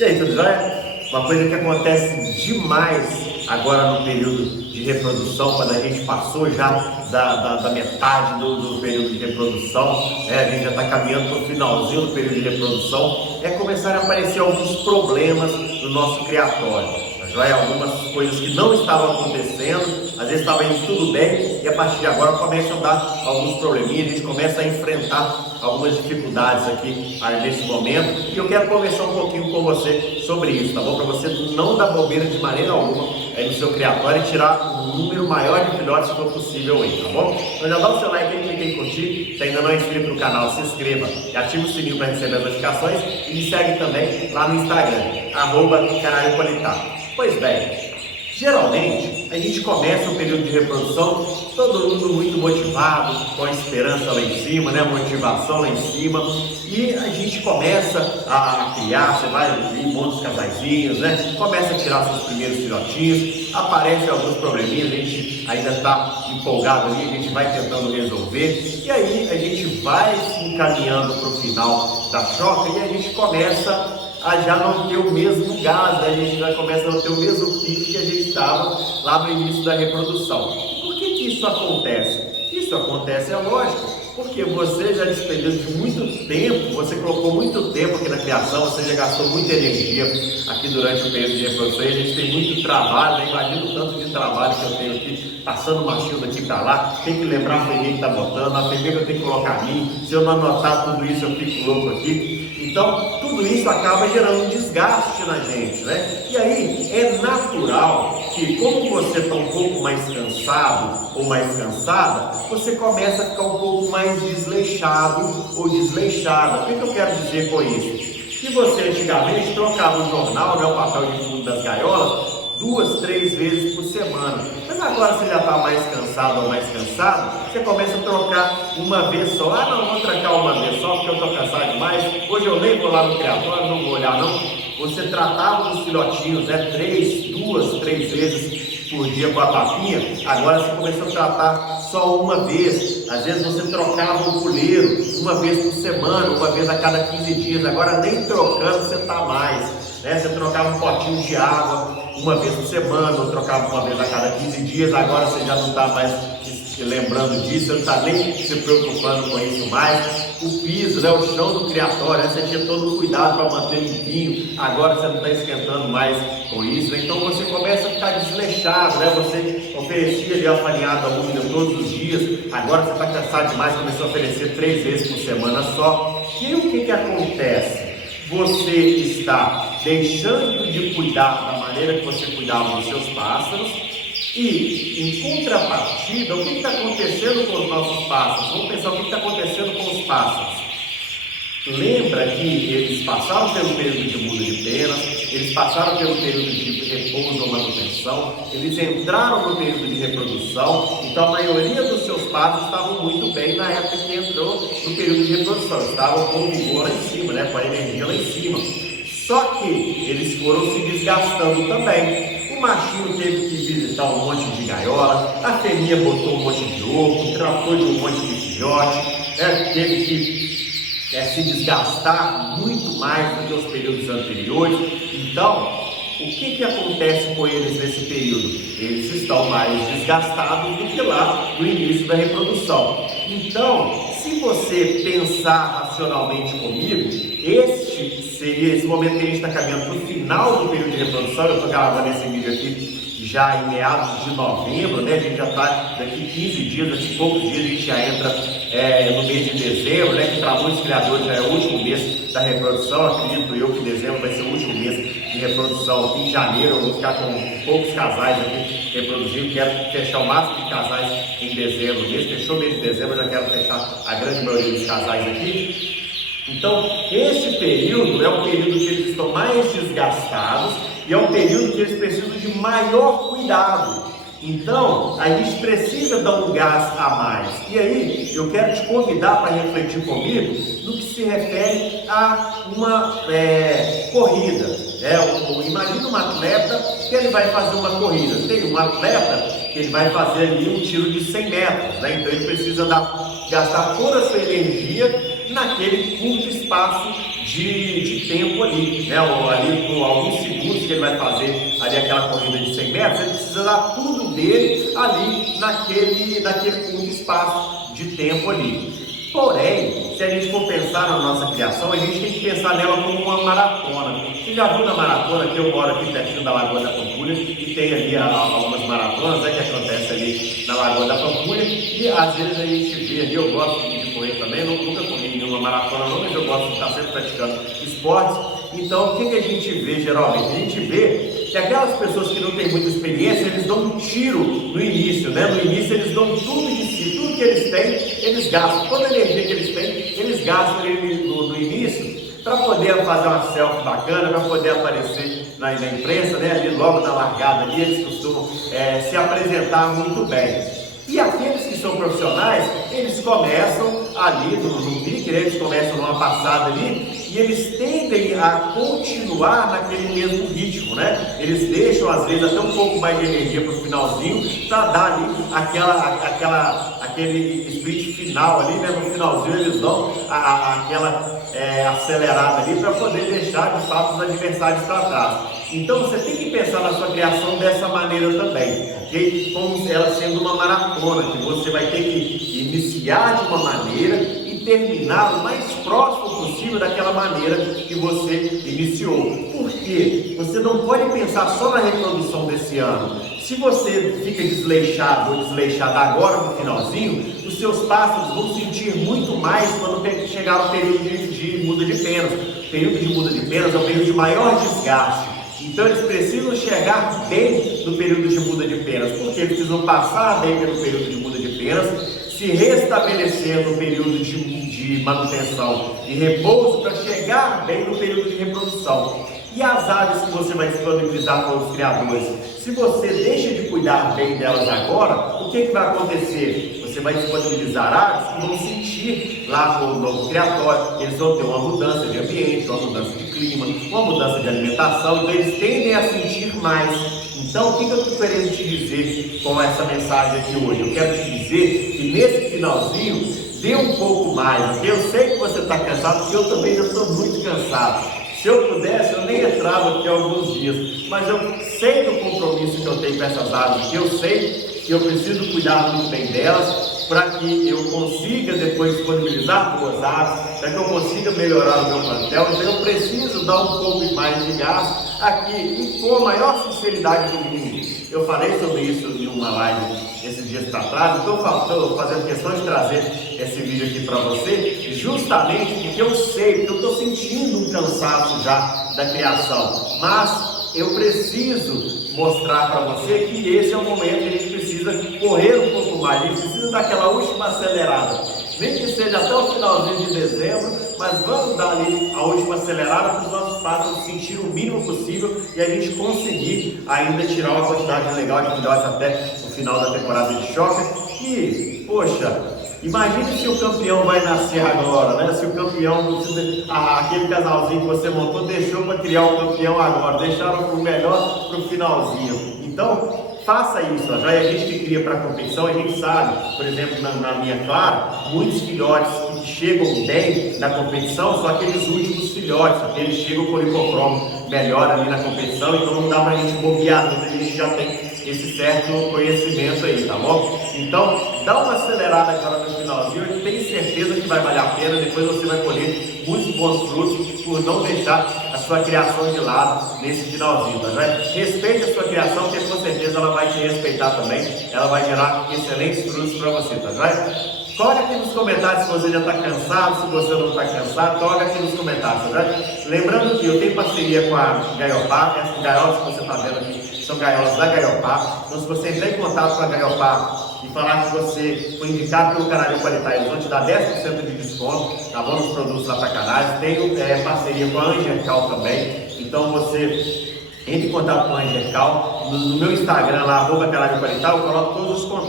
E aí, tudo jóia? Uma coisa que acontece demais agora no período de reprodução, quando a gente passou já da metade do período de reprodução, a gente já está caminhando para o finalzinho do período de reprodução, é começar a aparecer alguns problemas no nosso criatório. Já algumas coisas que não estavam acontecendo, às vezes estava indo tudo bem e a partir de agora começam a dar alguns probleminhas, a gente começa a enfrentar algumas dificuldades aqui nesse momento e eu quero conversar um pouquinho com você sobre isso, tá bom? Para você não dar bobeira de maneira alguma no seu criatório e tirar um número maior de filhotes se for possível aí, tá bom? Então já dá o seu like aí, clica em curtir, se ainda não é inscrito no canal, se inscreva e ativa o sininho para receber as notificações e me segue também lá no Instagram, @canaliopolitá. Pois bem, geralmente a gente começa o período de reprodução todo mundo muito motivado, com a esperança lá em cima, né? Motivação lá em cima, e a gente começa a criar, você vai ver muitos casaizinhos, né? Começa a tirar seus primeiros filhotinhos, aparecem alguns probleminhas, a gente ainda está empolgado ali, a gente vai tentando resolver, e aí a gente vai se encaminhando para o final da choca e a gente começa a já não ter o mesmo gás, né? A gente já começa a não ter o mesmo pique que a gente estava lá no início da reprodução. Por que isso acontece? Isso acontece, é lógico, porque você já despendeu de muito tempo, você colocou muito tempo aqui na criação, você já gastou muita energia aqui durante o período de reprodução, e a gente tem muito trabalho, né? Imagina o tanto de trabalho que eu tenho aqui, passando machinho daqui para lá, tem que lembrar a fêmea que está botando, a fêmea que eu tenho que colocar a mim, se eu não anotar tudo isso eu fico louco aqui. Então, tudo isso acaba gerando um desgaste na gente, né? E aí, é natural que, como você está um pouco mais cansado ou mais cansada, você começa a ficar um pouco mais desleixado ou desleixada. O que eu quero dizer com isso? Que você antigamente trocava o jornal, né, o papel de fundo das gaiolas, 2, 3 vezes por semana. Mas agora você já está mais cansado ou mais cansado, você começa a trocar uma vez só. Ah, não, vou trocar uma vez só porque eu estou cansado demais. Hoje eu nem vou lá no criatório, não vou olhar não. Você tratava dos filhotinhos, 2, 3 vezes por dia com a papinha. Agora você começou a tratar só uma vez. Às vezes você trocava o puleiro uma vez por semana, uma vez a cada 15 dias. Agora nem trocando você está mais, né? Você trocava um potinho de água uma vez por semana, ou trocava uma vez a cada 15 dias, agora você já não está mais se lembrando disso, você não está nem se preocupando com isso mais. O piso, né, o chão do criatório, você tinha todo o cuidado para manter limpinho, agora você não está esquentando mais com isso, né? Então você começa a ficar desleixado, né? Você oferecia ali a farinhada úmida todos os dias, agora você está cansado demais, começou a oferecer 3 vezes por semana só. E o que acontece? Você está deixando de cuidar da maneira que você cuidava dos seus pássaros e, em contrapartida, o que está acontecendo com os nossos pássaros? Vamos pensar o que está acontecendo com os pássaros. Lembra que eles passaram pelo período de muda de penas, eles passaram pelo período de repouso ou manutenção, eles entraram no período de reprodução, então a maioria dos seus pássaros estavam muito bem na época que entrou no período de reprodução, estavam com o vigor lá em cima, né, com a energia lá em cima. Só que eles foram se desgastando também. O machinho teve que visitar um monte de gaiola, a fêmea botou um monte de ovo, tratou de um monte de filhote, teve que se desgastar muito mais do que os períodos anteriores. Então, o que acontece com eles nesse período? Eles estão mais desgastados do que lá no início da reprodução. Então, se você pensar racionalmente comigo, este seria esse momento que a gente está caminhando para o final do período de reprodução. Eu estou gravando esse vídeo aqui já em meados de novembro, né? A gente já está daqui 15 dias, daqui poucos dias a gente já entra no mês de dezembro, né? Que para muitos criadores já é o último mês da reprodução. Acredito eu que dezembro vai ser o último mês de reprodução. Em janeiro eu vou ficar com poucos casais aqui reproduzindo, quero fechar o máximo de casais em dezembro mesmo. Fechou o mês de dezembro, eu já quero fechar a grande maioria dos casais aqui. Então, esse período é o período que eles estão mais desgastados e é um período que eles precisam de maior cuidado. Então, a gente precisa dar um gás a mais. E aí, eu quero te convidar para refletir comigo no que se refere a uma corrida. Imagina um atleta que ele vai fazer uma corrida. Tem um atleta que ele vai fazer ali um tiro de 100 metros, né? Então ele precisa gastar toda a sua energia naquele curto espaço de tempo ali, né? Ali por alguns segundos que ele vai fazer ali aquela corrida de 100 metros, ele precisa dar tudo dele ali naquele curto espaço de tempo ali. Porém, se a gente for pensar na nossa criação, a gente tem que pensar nela como uma maratona. Você já viu na maratona, que eu moro aqui pertinho da Lagoa da Pampulha, e tem ali algumas maratonas, né, que acontecem ali na Lagoa da Pampulha, e às vezes a gente vê ali, eu gosto de correr também, nunca corri nenhuma maratona não, mas eu gosto de estar sempre praticando esportes. Então, o que a gente vê geralmente? A gente vê que aquelas pessoas que não têm muita experiência, eles dão um tiro no início, né? No início eles dão tudo de si, tudo que eles têm, eles gastam, toda a energia que eles têm, eles gastam no início, para poder fazer uma selfie bacana, para poder aparecer na imprensa, né? Ali logo na largada, ali, eles costumam se apresentar muito bem. E aqueles que são profissionais, eles começam ali no pique, né? Eles começam numa passada ali, e eles tendem a continuar naquele mesmo ritmo, né? Eles deixam às vezes até um pouco mais de energia para o finalzinho, para dar ali aquele sprint final ali, né? No finalzinho eles dão aquela acelerada ali para poder deixar de fato os adversários para trás. Então você tem que pensar na sua criação dessa maneira também, ok? Como ela sendo uma maratona, que você vai ter que iniciar de uma maneira e terminar o mais próximo possível daquela maneira que você iniciou. Por quê? Você não pode pensar só na reprodução desse ano. Se você fica desleixado ou desleixada agora no finalzinho, os seus pássaros vão sentir muito mais quando chegar o período de muda de penas. O período de muda de penas é o período de maior desgaste. Então eles precisam chegar bem no período de muda de penas, porque eles precisam passar bem pelo período de muda de penas, se restabelecer no período de manutenção e repouso para chegar bem no período de reprodução. E as aves que você vai disponibilizar para os criadores, se você deixa de cuidar bem delas agora, o que vai acontecer? Você vai disponibilizar aves que vão sentir lá no novo criatório, eles vão ter uma mudança de ambiente, uma mudança de clima, uma mudança de alimentação, então eles tendem a sentir mais. Então, o que eu estou querendo te dizer com essa mensagem aqui hoje? Eu quero te dizer que nesse finalzinho, dê um pouco mais, porque eu sei que você está cansado, porque eu também já estou muito cansado. Se eu pudesse, eu nem entrava aqui alguns dias, mas eu sei do compromisso que eu tenho com essas aves, que eu sei que eu preciso cuidar muito bem delas, para que eu consiga depois disponibilizar boas aves, para que eu consiga melhorar o meu plantel. Então eu preciso dar um pouco mais de gás aqui, e com a maior sinceridade do mundo. Eu falei sobre isso em uma live esses dias para trás, então estou fazendo questão de trazer esse vídeo aqui para você, justamente porque eu sei, porque eu estou sentindo um cansaço já da criação, mas eu preciso mostrar para você que esse é o momento que a gente precisa correr um pouco mais, a gente precisa daquela última acelerada, nem que seja até o finalzinho de dezembro, mas vamos dar ali a última acelerada para os nossos pássaros sentir o mínimo possível e a gente conseguir ainda tirar uma quantidade legal de filhotes até o final da temporada de choque. E, poxa, imagine se o campeão vai nascer agora, né? Se o campeão, aquele casalzinho que você montou, deixou para criar o campeão agora, deixaram o melhor para o finalzinho. Então, faça isso, já a gente que cria para a competição, a gente sabe, por exemplo, na minha Clara, muitos filhotes que chegam bem na competição são aqueles últimos filhotes, aqueles que chegam com o licocromo melhor ali na competição, então não dá para a gente bobear, a gente já tem esse certo conhecimento aí, tá bom? Então, dá uma acelerada agora no finalzinho, eu tenho certeza que vai valer a pena, depois você vai colher muitos bons frutos por não deixar a sua criação de lado nesse finalzinho, tá vendo? Respeite a sua criação, porque com certeza ela vai te respeitar também, ela vai gerar excelentes frutos para você, tá vendo? Coloca aqui nos comentários se você já está cansado, se você não está cansado, coloca aqui nos comentários, tá vendo? Lembrando que eu tenho parceria com a Gaiopar, essas gaiolas que você está vendo aqui são gaiolas da Gaiopar, então se você entrar em contato com a Gaiopar e falar que você foi indicado pelo canal de qualidade, eles vão te dar 10% de desconto, tá bom? Nos produtos lá para canais. Tenho parceria com a Angercal também, então você entre em contato com a Angercal, no meu Instagram lá, @canal de qualidade, eu coloco todos os contatos.